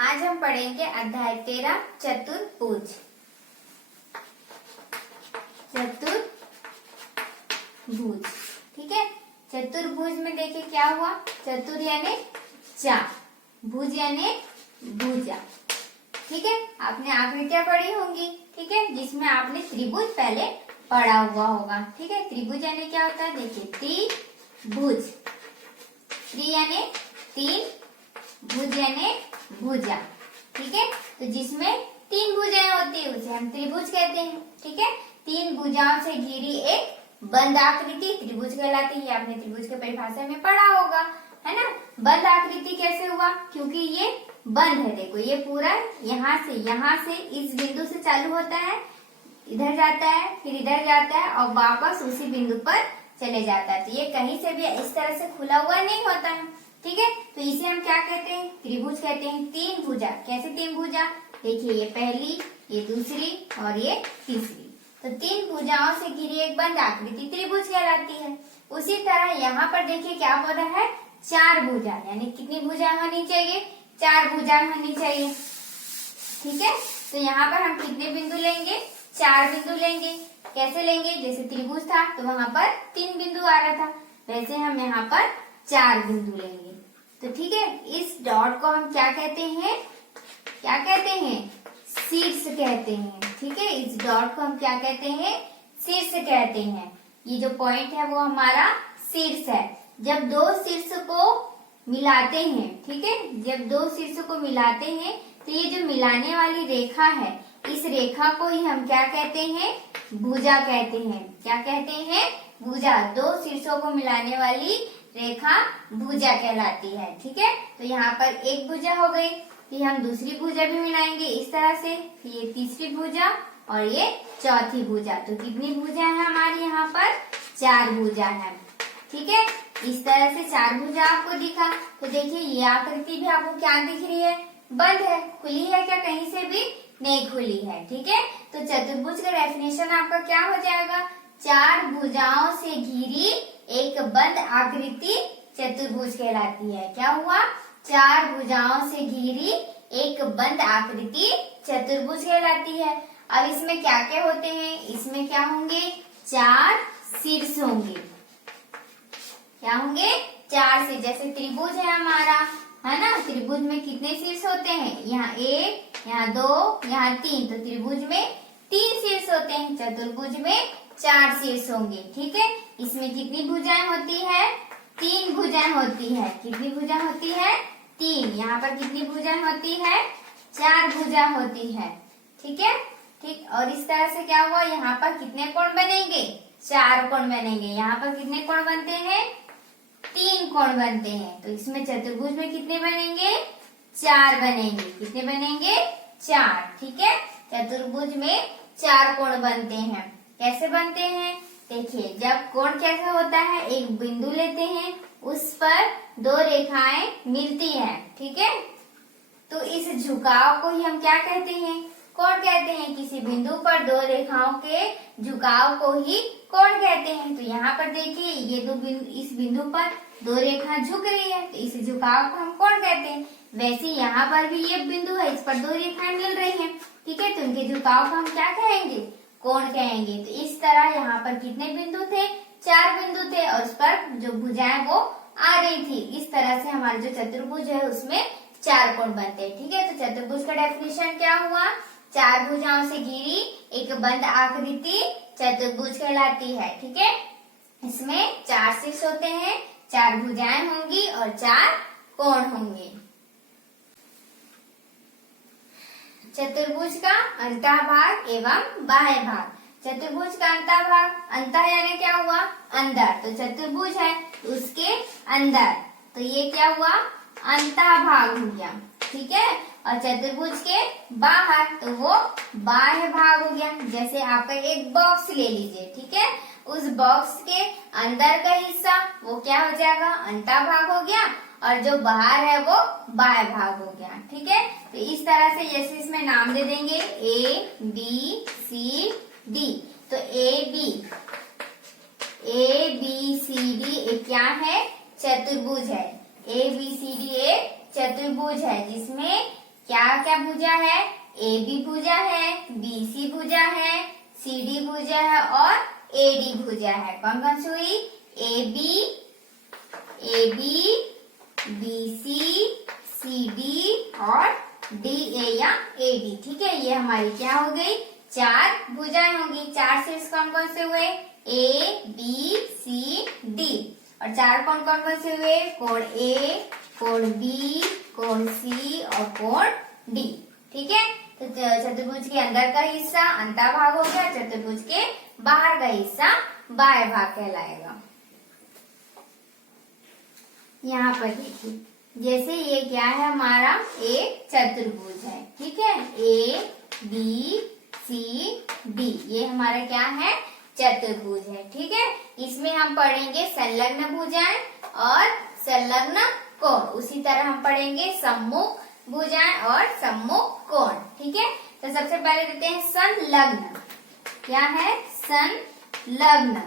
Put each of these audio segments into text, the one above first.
आज हम पढ़ेंगे अध्याय 13 चतुर्भुज। चतुर्भुज, ठीक है। चतुर्भुज में देखिए क्या हुआ, चतुर यानी चार, भुज यानी भुजा, ठीक है। आपने आकृतियां पढ़ी होंगी, ठीक है, जिसमें आपने त्रिभुज पहले पढ़ा हुआ होगा, ठीक है। त्रिभुज यानी क्या होता है, देखिए त्रिभुज, त्रि यानी तीन, भुज यानी भुजा, ठीक है। तो जिसमें तीन भुजाएं होती है उसे हम त्रिभुज कहते हैं, ठीक है। तीन भुजाओं से घिरी एक बंद आकृति त्रिभुज कहलाती है। आपने त्रिभुज के परिभाषा में पढ़ा होगा, है ना। बंद आकृति कैसे हुआ, क्योंकि ये बंद है। देखो ये पूरा यहाँ से इस बिंदु से चालू होता है, इधर जाता है, फिर इधर जाता है और वापस उसी बिंदु पर चले जाता है। तो ये कहीं से भी इस तरह से खुला हुआ नहीं होता है, ठीक है। तो इसे हम क्या कहते हैं, त्रिभुज कहते हैं। तीन भुजा, कैसे तीन भुजा, देखिए ये पहली, ये दूसरी और ये तीसरी। तो तीन भुजाओं से घिरी एक बंद आकृति त्रिभुज कहलाती है। उसी तरह यहाँ पर देखिए क्या हो रहा है, चार भुजा, यानी कितनी भुजा होनी चाहिए, चार भुजा होनी चाहिए, ठीक है। तो यहाँ पर हम कितने बिंदु लेंगे, चार बिंदु लेंगे। कैसे लेंगे, जैसे त्रिभुज था तो वहां पर तीन बिंदु आ रहा था, वैसे हम यहाँ पर चार बिंदु लेंगे। तो ठीक है, इस डॉट को हम क्या कहते हैं, क्या कहते हैं, शीर्ष कहते हैं, ठीक है। इस डॉट को हम क्या कहते हैं, शीर्ष कहते हैं। ये जो पॉइंट है वो हमारा शीर्ष है। जब दो शीर्ष को मिलाते हैं, ठीक है, जब दो शीर्ष को मिलाते हैं तो ये जो मिलाने वाली रेखा है, इस रेखा को ही हम क्या कहते हैं, भुजा कहते हैं। क्या कहते हैं, भुजा। दो शीर्षों को मिलाने वाली रेखा भुजा कहलाती है, ठीक है। तो यहाँ पर एक भुजा हो गई, फिर हम दूसरी भुजा भी मिलाएंगे इस तरह से, ये तीसरी भुजा और ये चौथी भुजा। तो कितनी भुजा है हमारी यहाँ पर, चार भुजा है, ठीक है। इस तरह से चार भुजा आपको दिखा। तो देखिए ये आकृति भी आपको क्या दिख रही है, बंद है, खुली है क्या, कहीं से भी नहीं खुली है, ठीक है। तो चतुर्भुज का डेफिनेशन आपका क्या हो जाएगा, चार भुजाओं से घिरी एक बंद आकृति चतुर्भुज कहलाती है। क्या हुआ, चार भुजाओं से घिरी एक बंद आकृति चतुर्भुज कहलाती है। अब इसमें क्या क्या होते हैं, इसमें क्या होंगे, चार शीर्ष होंगे। क्या होंगे, चार शीर्ष। जैसे त्रिभुज है हमारा, है ना, त्रिभुज में कितने शीर्ष होते हैं, यहाँ एक, यहाँ दो, यहाँ तीन। तो त्रिभुज में तीन शीर्ष होते हैं, चतुर्भुज में चार शीर्ष होंगे, ठीक है। इसमें कितनी भुजाएं होती है, तीन भुजाएं होती है। कितनी भुजा होती है, तीन। यहाँ पर कितनी भुजाएं होती है, चार भुजा होती है, ठीक है, ठीक। और इस तरह से क्या हुआ, यहाँ पर कितने कोण बनेंगे, चार कोण बनेंगे। यहाँ पर कितने कोण बनते हैं, तीन कोण बनते हैं। तो इसमें चतुर्भुज में कितने बनेंगे, चार बनेंगे। कितने बनेंगे, चार, ठीक है। चतुर्भुज में चार कोण बनते हैं। कैसे बनते हैं, देखिए जब कोण कैसा होता है, एक बिंदु लेते हैं, उस पर दो रेखाएं मिलती हैं, ठीक है। तो इस झुकाव को ही हम क्या कहते हैं, कोण कहते हैं। किसी बिंदु पर दो रेखाओं के झुकाव को ही कोण कहते हैं। तो यहाँ पर देखिए ये दो बिंदु, इस बिंदु पर दो रेखा झुक रही है, तो इस झुकाव को हम कोण कहते हैं। वैसे यहाँ पर भी ये बिंदु है, इस पर दो रेखाएं मिल रही हैं, ठीक है। तो इनके झुकाव को हम क्या कहेंगे, कोण कहेंगे। तो इस तरह यहाँ पर कितने बिंदु थे, चार बिंदु थे, और उस पर जो भुजाएं वो आ रही थी। इस तरह से हमारा जो चतुर्भुज है उसमें चार कोण बनते हैं, ठीक है। तो चतुर्भुज का डेफिनेशन क्या हुआ, चार भुजाओं से घिरी एक बंद आकृति चतुर्भुज कहलाती है, ठीक है। इसमें चार शीर्ष होते हैं, चार भुजाएं होंगी और चार कोण होंगे। चतुर्भुज का अंतःभाग एवं बाह्य भाग। चतुर्भुज का अंतःभाग, अंतः यानी क्या हुआ, अंदर। तो चतुर्भुज है उसके अंदर, तो ये क्या हुआ, अंतःभाग हो गया, ठीक है। और चतुर्भुज के बाहर, तो वो बाह्य भाग हो गया। जैसे आपका एक बॉक्स ले लीजिए, ठीक है, उस बॉक्स के अंदर का हिस्सा वो क्या हो जाएगा, अंतःभाग हो गया, और जो बाहर है वो बाह्य भाग हो गया, ठीक है। तो इस तरह से जैसे इसमें नाम दे देंगे ए बी सी डी। तो ए बी सी डी एक क्या है, चतुर्भुज है। ए बी सी डी एक चतुर्भुज है, जिसमें क्या क्या भुजा है, ए बी भुजा है, बी सी भुजा है, सी डी भुजा है और ए डी भुजा है। कौन कौन सी हुई, A B, B C D और डी ए या ए डी। ठीक है, ये हमारी क्या हो गई, 4 भुजाएं होंगी। 4 से कौन कौन से हुए, ए बी सी डी, और 4 कौन कौन कौन से हुए, कोण ए, कोण बी, कोण सी और कोण डी। ठीक है, तो चतुर्भुज के अंदर का हिस्सा अंतःभाग हो गया, चतुर्भुज के बाहर का हिस्सा बाह्य भाग कहलाएगा। यहाँ पर देखिए, जैसे ये क्या है, हमारा एक चतुर्भुज है। ठीक है, ए बी सी डी, ये हमारा क्या है, चतुर्भुज है। ठीक है, इसमें हम पढ़ेंगे संलग्न भुजाएं और संलग्न कोण। उसी तरह हम पढ़ेंगे सम्मुख भुजाएं और सम्मुख कोण। ठीक है, तो सबसे पहले देते हैं संलग्न। क्या है, संलग्न,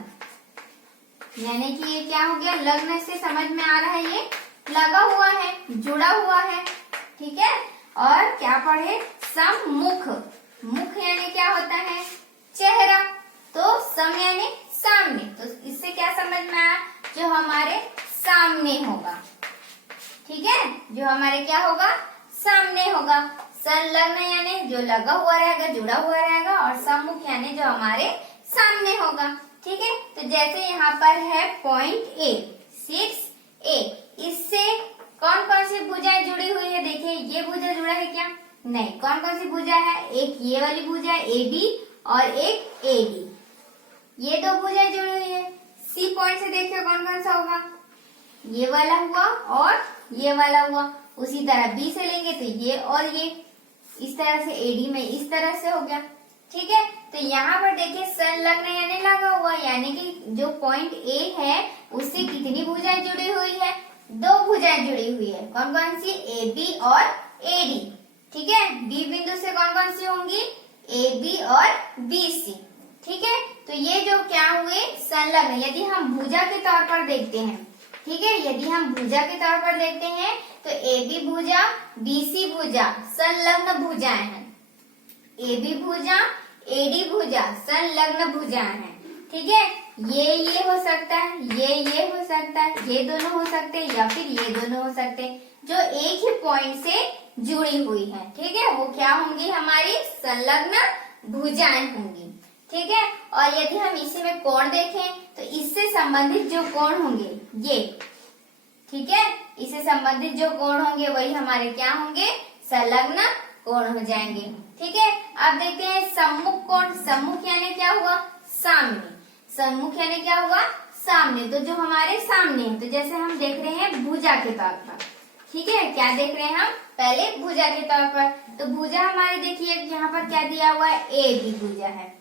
यानी कि ये क्या हो गया, लग्न से समझ में आ रहा है, ये लगा हुआ है, जुड़ा हुआ है। ठीक है, और क्या पढ़े, सम्मुख, मुख यानी क्या होता है, चेहरा, तो सम यानी सामने, तो इससे क्या समझ में आया, जो हमारे सामने होगा। ठीक है, जो हमारे क्या होगा, सामने होगा। संलग्न यानी जो लगा हुआ रहेगा, जुड़ा हुआ रहेगा, और सम्मुख यानी जो हमारे सामने होगा। ठीक है, तो जैसे यहाँ पर है पॉइंट ए, 6A, इससे कौन कौन सी भुजाएं जुड़ी हुई है, देखिए ये भुजा जुड़ा है क्या, नहीं। कौन कौन सी भुजा है, एक ये वाली भुजा है ए बी और एक ए डी, ये 2 भुजाएं जुड़ी हुई है। सी पॉइंट से देखिए कौन कौन सा होगा, ये वाला हुआ और ये वाला हुआ। उसी तरह बी से लेंगे तो ये और ये, इस तरह से एडी में इस तरह से हो गया। ठीक है, तो यहाँ पर देखिए संलग्न यानी लगा हुआ, यानी कि जो पॉइंट ए है उससे कितनी भुजाएं जुड़ी हुई है, 2 भुजाएं जुड़ी हुई है। कौन कौन सी, ए बी और ए डी। ठीक है, बी बिंदु से कौन कौन सी होंगी, ए बी और बी सी। ठीक है, तो ये जो क्या हुए, संलग्न। यदि हम भुजा के तौर पर देखते हैं, ठीक है, यदि हम भुजा के तौर पर देखते हैं तो ए बी भुजा, बी सी भुजा संलग्न भुजाएं हैं। ए बी भुजा, ए डी भुजा संलग्न भुजाएं हैं। ठीक है, ये हो सकता है, ये हो सकता है, ये दोनों हो सकते हैं, या फिर ये दोनों हो सकते हैं, जो एक ही पॉइंट से जुड़ी हुई है। ठीक है, वो क्या होंगी, हमारी संलग्न भुजाएं होंगी। ठीक है, और यदि हम इसी में कोण देखें तो इससे संबंधित जो कोण होंगे ये, ठीक है, इससे संबंधित जो कोण होंगे वही हमारे क्या होंगे, संलग्न कोण हो जाएंगे। ठीक है, अब देखते हैं सम्मुख कोण। सम्मुख यानी क्या हुआ, सामने। सम्मुख यानी क्या हुआ, सामने, तो जो हमारे सामने है। तो जैसे हम देख रहे हैं भुजा के तौर पर, ठीक है, क्या देख रहे हैं हम, पहले भुजा के तौर पर। तो भुजा हमारी देखिए यहाँ पर क्या दिया हुआ है, ए बी भुजा है।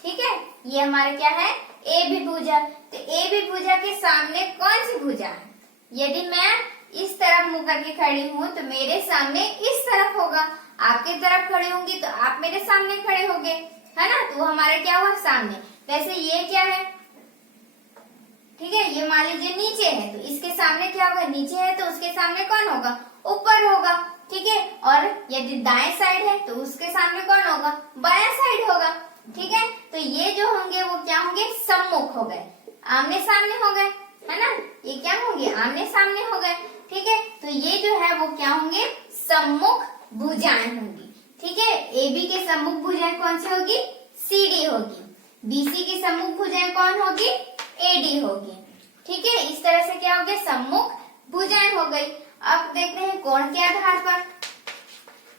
ठीक है, ये हमारा क्या है, ए बी भुजा। तो ए बी भुजा के सामने कौन सी भुजा है, यदि मैं इस तरफ मुंह करके खड़ी हूँ तो मेरे सामने इस तरफ होगा, आपके तरफ खड़ी होंगी तो आप मेरे सामने खड़े होंगे, है ना, तो हमारे क्या हुआ, सामने। वैसे ये क्या है, ठीक है, ये मान लीजिए नीचे है, तो इसके सामने क्या होगा, नीचे है तो उसके सामने कौन होगा, ऊपर होगा। ठीक है, और यदि दाएं साइड है तो उसके सामने कौन होगा, बायां साइड होगा। ठीक है, तो ये जो होंगे वो क्या होंगे, सम्मुख हो गए, आमने सामने हो गए, है ना, ये क्या होंगे, आमने सामने हो गए। ठीक है, तो ये जो है वो क्या होंगे, सम्मुख भुजाएं होंगी। ठीक है, ए बी के सम्मुख भुजाएं कौन सी होगी, सी डी होगी। बी सी की सम्मुख भुजाएं कौन होगी, ए डी होगी। ठीक है, इस तरह से क्या हो गया, सम्मुख भुजाएं हो गई। अब देखते हैं कोण के आधार पर,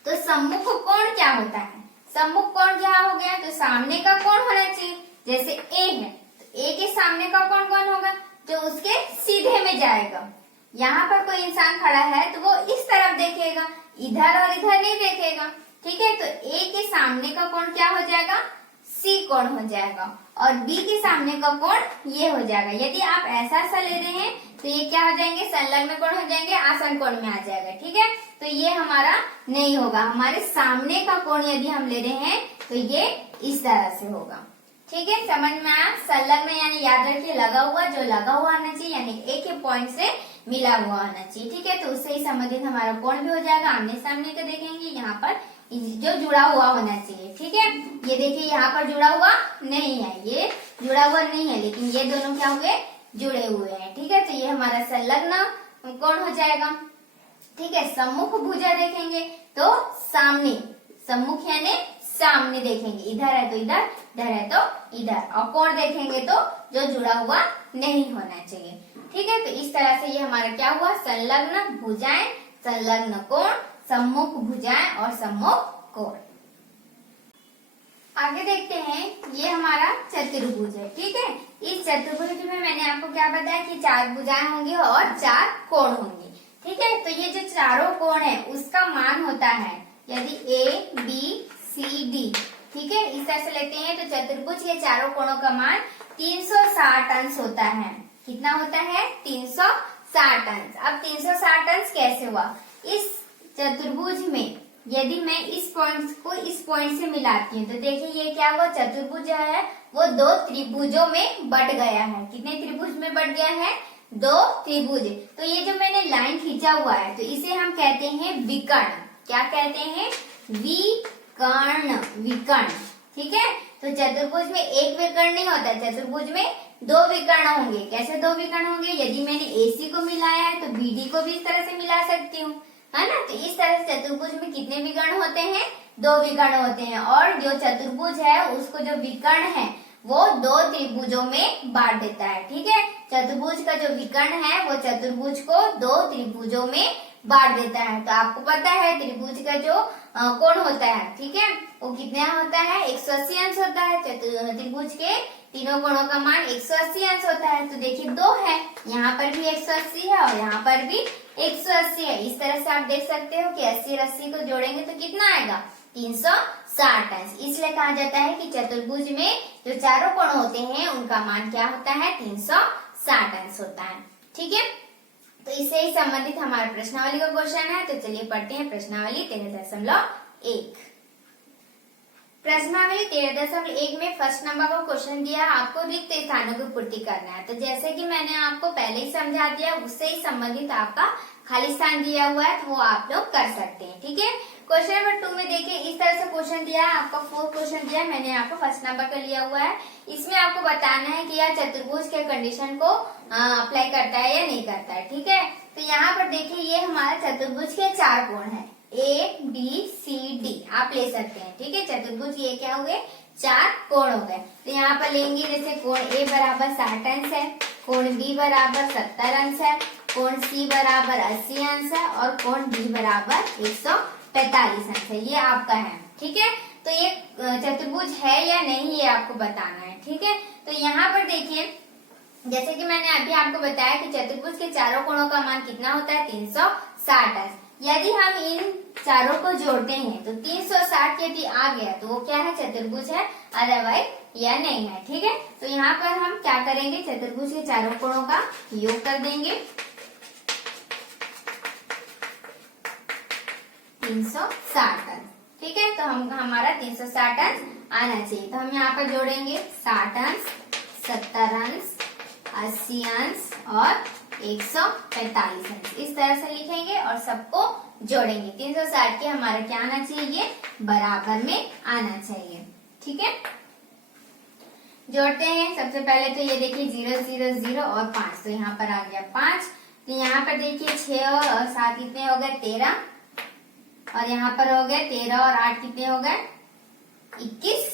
तो सम्मुख कोण क्या होता है, सम्मुख कोण क्या हो गया, तो सामने का कोण होना चाहिए। जैसे ए है तो ए के सामने का कोण कौन होगा, जो उसके सीधे में जाएगा। यहाँ पर कोई इंसान खड़ा है तो वो इस तरफ देखेगा, इधर और इधर नहीं देखेगा। ठीक है, तो ए के सामने का कोण क्या हो जाएगा, सी कोण हो जाएगा, और बी के सामने का कोण ये हो जाएगा। यदि आप ऐसा ले रहे हैं तो ये क्या हो जाएंगे, संलग्न कोण हो जाएंगे, आसन कोण में आ जाएगा। ठीक है, तो ये हमारा नहीं होगा, हमारे सामने का कोण यदि हम ले रहे हैं तो ये इस तरह से होगा। ठीक है, समझ में आया। संलग्न यानी याद रखिए लगा हुआ, जो लगा हुआ आना चाहिए, यानी एक ही पॉइंट से मिला हुआ होना चाहिए। ठीक है, तो उससे ही संबंधित हमारा कोण भी हो जाएगा। आमने सामने का देखेंगे, यहाँ पर जो जुड़ा हुआ होना चाहिए। ठीक है, ये देखिए यहाँ पर जुड़ा हुआ नहीं है, ये जुड़ा हुआ नहीं है, लेकिन ये दोनों क्या हुए, जुड़े हुए हैं। ठीक है, तो ये हमारा संलग्न कोण हो जाएगा। ठीक है, सम्मुख भुजा देखेंगे तो सामने, सम्मुख यानी सामने देखेंगे, इधर है तो इधर, इधर है तो इधर, और कोण देखेंगे तो जो जुड़ा हुआ नहीं होना चाहिए। ठीक है, तो इस तरह से ये हमारा क्या हुआ, संलग्न भुजाएं, संलग्न कोण, सम्मुख भुजाएं और सम्मुख कोण। आगे देखते हैं, ये हमारा चतुर्भुज है। ठीक है, इस चतुर्भुज में मैंने आपको क्या बताया कि 4 भुजाएं होंगी और 4 कोण होंगे। ठीक है, तो ये जो चारों कोण है उसका मान होता है, यदि A, B, C, D, ठीक है, इस तरह से लेते हैं तो चतुर्भुज के चारों कोणों का मान 360 अंश होता है। कितना होता है, 360 अंश। अब 360 अंश कैसे हुआ, इस चतुर्भुज में यदि मैं इस पॉइंट को इस पॉइंट से मिलाती हूँ तो देखिए ये क्या हुआ, चतुर्भुज जो है वो 2 त्रिभुजों में बट गया है। कितने त्रिभुज में बट गया है, 2 त्रिभुज। तो ये जो मैंने लाइन खींचा हुआ है तो इसे हम कहते हैं विकर्ण। क्या कहते हैं, विकर्ण, विकर्ण। ठीक है, तो चतुर्भुज में एक विकर्ण नहीं होता, चतुर्भुज में 2 विकर्ण होंगे। कैसे 2 विकर्ण होंगे, यदि मैंने AC को मिलाया है तो BD को भी इस तरह से मिला सकती हूँ, है ना। तो इस तरह से चतुर्भुज में कितने विकर्ण होते हैं, 2 विकर्ण होते हैं। और जो चतुर्भुज है उसको जो विकर्ण है वो 2 त्रिभुजों में बांट देता है। ठीक है, चतुर्भुज का जो विकर्ण है वो चतुर्भुज को 2 त्रिभुजों में बांट देता है। तो आपको पता है त्रिभुज का जो कोण होता है, ठीक है, वो कितना होता है, 180 अंश होता है। त्रिभुज के तीनों कोणों का मान 180 अंश होता है। तो देखिए 2 है, यहाँ पर भी 180 है और यहाँ पर भी 180 है। इस तरह से आप देख सकते हो कि 80 और 80 को जोड़ेंगे तो कितना आएगा, 360 अंश। इसलिए कहा जाता है कि चतुर्भुज में जो चारों कोण होते हैं उनका मान क्या होता है, 360 अंश होता है। ठीक है, तो इससे ही संबंधित हमारा प्रश्नावली का क्वेश्चन है। तो चलिए पढ़ते हैं प्रश्नावली 13.1। प्रश्नावली 13.1 में फर्स्ट नंबर का क्वेश्चन दिया, आपको रिक्त स्थानों की पूर्ति करना है। तो जैसे कि मैंने आपको पहले ही समझा दिया, उससे ही संबंधित आपका खाली स्थान दिया हुआ है, तो वो आप लोग कर सकते हैं। ठीक है, क्वेश्चन नंबर 2 में देखिए इस तरह से क्वेश्चन दिया है, आपका 4 क्वेश्चन दिया है, मैंने आपको फर्स्ट नंबर का लिया हुआ है। इसमें आपको बताना है कि यह चतुर्भुज के कंडीशन को अप्लाई करता है या नहीं करता है। ठीक है, तो यहाँ पर देखिए ये हमारा चतुर्भुज के 4 कोण है, ABCD आप ले सकते हैं। ठीक है, चतुर्भुज ये क्या हुए, 4 कोण हो गए। तो यहाँ पर लेंगे जैसे कोण A बराबर 60 अंश है, कोण B बराबर 70 अंश है, कोण C बराबर 80 अंश है और कोण D बराबर 145 अंश है। ये आपका है। ठीक है, तो ये चतुर्भुज है या नहीं ये आपको बताना है। ठीक है, तो यहाँ पर देखिए जैसे कि मैंने अभी आपको बताया कि चतुर्भुज के चारों कोणों का मान कितना होता है, 360 अंश। यदि हम इन चारों को जोड़ते हैं तो 360 यदि आ गया तो वो क्या है, चतुर्भुज है, अदरवाइज यह नहीं है। ठीक है, तो यहाँ पर हम क्या करेंगे, चतुर्भुज के चारों कोणों का योग कर देंगे, 360 अंश। ठीक है, तो हमारा 360 अंश आना चाहिए। तो हम यहाँ पर जोड़ेंगे 60 अंश, 70 अंश, 80 अंश और 145 अंश, इस तरह से लिखेंगे और सबको जोड़ेंगे। 360 के हमारा क्या आना चाहिए, बराबर में आना चाहिए। ठीक है, जोड़ते हैं। सबसे पहले तो ये देखिए 0 0 0 और 5, तो यहाँ पर आ गया 5। तो यहाँ पर देखिए 6 और 7 कितने हो गए, 13, और यहाँ पर हो गए 13 और 8 कितने हो गए, 21।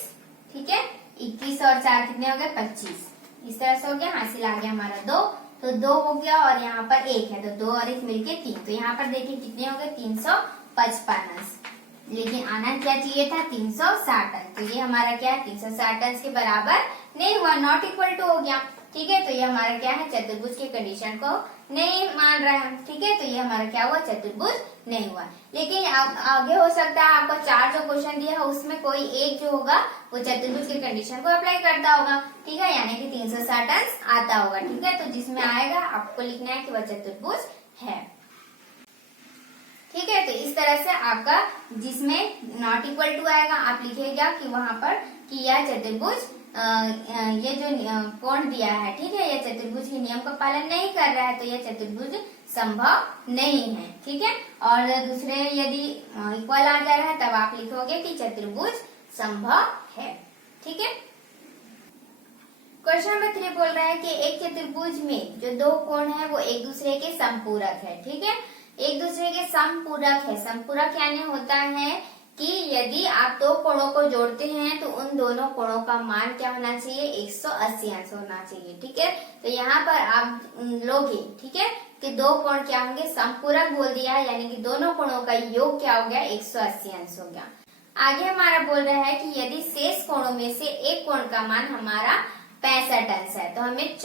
ठीक है, 21 और 4 कितने हो गए, 25। इस तरह से हो गया, हासिल आ गया हमारा 2, तो 2 हो गया और यहाँ पर 1 है तो 2 और 1 मिलके 3। तो यहाँ पर देखिए कितने हो गए, 355 अंश, लेकिन आना क्या चाहिए था, 360 अंश। तो ये हमारा क्या है, 360 अंश के बराबर नहीं हुआ, नॉट इक्वल टू हो गया। ठीक है, तो ये हमारा क्या है, चतुर्भुज के कंडीशन को नहीं मान रहा है। ठीक है, तो ये हमारा क्या हुआ, चतुर्भुज नहीं हुआ। लेकिन आगे हो सकता है आपको 4 जो क्वेश्चन दिया है उसमें कोई एक जो होगा वो चतुर्भुज के कंडीशन को अप्लाई करता होगा। ठीक है, यानी कि 360 अंश आता होगा। ठीक है, तो जिसमें आएगा आपको लिखना है कि वह चतुर्भुज है। ठीक है, तो इस तरह से आपका जिसमें नॉट इक्वल टू आएगा आप लिखिएगा कि वहां पर कि यह चतुर्भुज ये जो कोण दिया है, ठीक है, यह चतुर्भुज के नियम का पालन नहीं कर रहा है, तो यह चतुर्भुज संभव नहीं है। ठीक है, और दूसरे यदि इक्वल आ जा रहा है तब आप लिखोगे कि चतुर्भुज संभव है। ठीक है, क्वेश्चन नंबर 3 बोल रहा है कि एक चतुर्भुज में जो दो कोण है वो एक दूसरे के समपूरक है। ठीक है, एक दूसरे के समपूरक है। समपूरक यानी होता है कि यदि आप दो कोणों को जोड़ते हैं तो उन दोनों कोणों का मान क्या होना चाहिए, 180 अंश होना चाहिए। ठीक है, तो यहाँ पर आप लोगे, ठीक है, कि दो कोण क्या होंगे, समपूरक बोल दिया है, यानी कि दोनों कोणों का योग क्या हो गया, 180 अंश हो गया। आगे हमारा बोल रहा है कि यदि शेष कोणों में से एक कोण का मान हमारा 65 अंश है तो हमें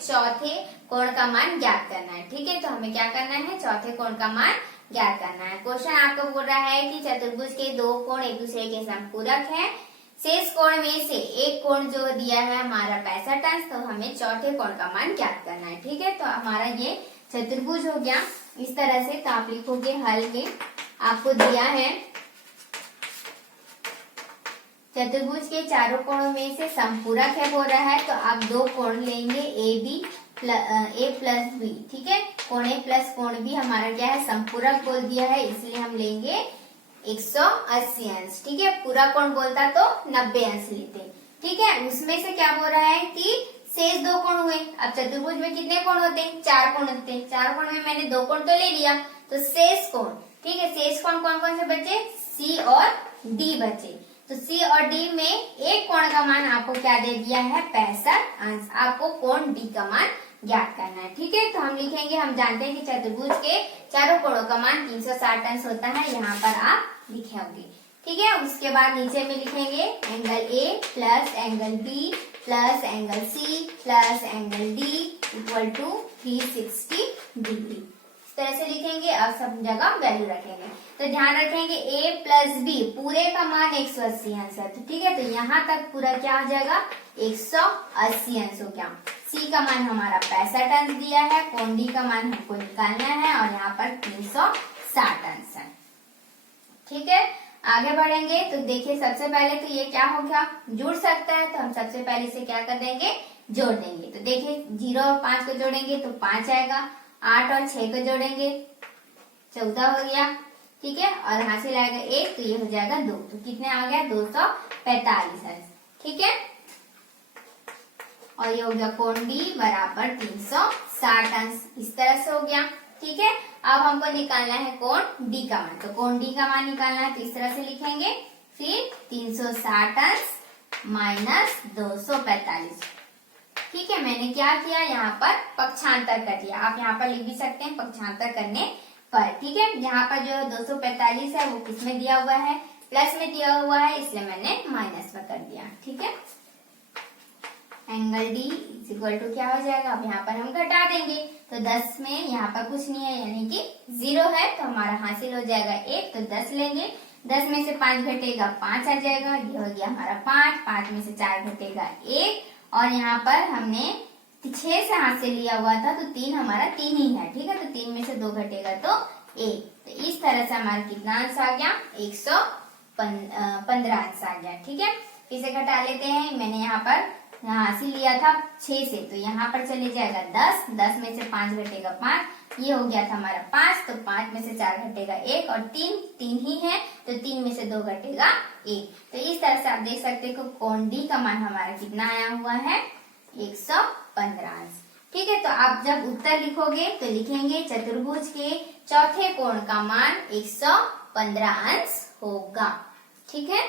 चौथे कोण का मान ज्ञात करना है। ठीक है, तो हमें क्या करना है, चौथे कोण का मान ज्ञात करना है। क्वेश्चन आपको बोल रहा है कि चतुर्भुज के दो कोण एक दूसरे के समपूरक है, शेष कोण में से एक कोण जो दिया है हमारा 65 अंश, तो हमें चौथे कोण का मान ज्ञात करना है। ठीक है, तो हमारा ये चतुर्भुज हो गया इस तरह से। तो आप लिखोगे हल में आपको दिया है चतुर्भुज के चारों कोणों में से समपूरक है बोल रहा है, तो आप दो कोण लेंगे ए प्लस बी। ठीक है, कोण ए प्लस कोण बी हमारा क्या है, समपूरक बोल दिया है, इसलिए हम लेंगे 180 अंश। ठीक है, पूरा कोण बोलता तो 90 अंश लेते। ठीक है, उसमें से क्या बोल रहा है कि शेष दो कोण हुए। अब चतुर्भुज में कितने कोण होते हैं, 4 कोण होते हैं। 4 कोण में मैंने 2 कोण तो ले लिया, तो शेष कोण, ठीक है, शेष कोण कौन कौन से बचे, सी और डी बचे। तो सी और डी में एक कोण का मान आपको क्या दे दिया है, 65 अंश। आपको कोण डी का मान ज्ञात करना है। ठीक है, तो हम लिखेंगे, हम जानते हैं कि चतुर्भुज के चारों कोणों का मान 360 अंश होता है, यहाँ पर आप लिखेंगे। ठीक है, उसके बाद नीचे में लिखेंगे angle A plus angle B plus angle C plus angle D equal to 360 degree. इस तरह से लिखेंगे और सब जगह वैल्यू रखेंगे। तो ध्यान रखेंगे a प्लस बी पूरे का मान 180 अंश है। तो ठीक है, तो यहाँ तक पूरा क्या हो जाएगा, 180 अंश हो गया। c का मान हमारा 65 अंश दिया है, कोण d का मान हमको निकालना है और यहाँ पर 360 अंश है। ठीक है, आगे बढ़ेंगे तो देखिए सबसे पहले तो ये क्या हो गया, जुड़ सकता है, तो हम सबसे पहले से क्या कर देंगे, जोड़ देंगे। तो देखिए 0 और 5 को जोड़ेंगे तो 5 आएगा, 8 और 6 को जोड़ेंगे 14 हो गया। ठीक है, और हासिल आएगा 1 तो ये हो जाएगा 2, तो कितने आ गया, 245 अंश। ठीक है, और ये हो गया कोण D बराबर 360 अंश। इस तरह से हो गया। ठीक है, अब हमको निकालना है कोण D का मान, तो कोण D का मान निकालना है, तो इस तरह से लिखेंगे, फिर 360 अंश माइनस 245। ठीक है, मैंने क्या किया, यहाँ पर पक्षांतर कर दिया। आप यहाँ पर लिख भी सकते हैं पक्षांतर करने पर। ठीक है, यहाँ पर जो 245 है वो किस में दिया हुआ है, प्लस में दिया हुआ है, इसलिए मैंने माइनस में कर दिया। ठीक है, एंगल डी इक्वल टू क्या हो जाएगा, अब यहाँ पर हम घटा देंगे, तो 10 में यहाँ पर कुछ नहीं है यानी कि 0 है, तो हमारा हासिल हो जाएगा 1, तो 10 लेंगे, 10 में से 5 घटेगा 5 आ जाएगा, ये हो गया हमारा 5 में से 4 घटेगा 1, और यहाँ पर हमने 6 से हासिल लिया हुआ था, तो 3 हमारा 3 ही है। ठीक है, तो 3 में से 2 घटेगा तो 1, तो इस तरह से हमारा कितना अंश आ गया, 115 अंश आ गया। ठीक है, इसे घटा लेते हैं, मैंने यहाँ पर हासिल लिया था 6 से, तो यहाँ पर चले जाएगा 10 में से 5 घटेगा 5, ये हो गया था हमारा 5, तो 5 में से 4 घटेगा 1, और 3 ही है, तो 3 में से 2 घटेगा 1। तो इस तरह से आप देख सकते हैं कि कोण D का मान हमारा कितना आया हुआ है, 115 अंश। ठीक है, तो आप जब उत्तर लिखोगे तो लिखेंगे चतुर्भुज के चौथे कोण का मान 115 अंश होगा। ठीक है।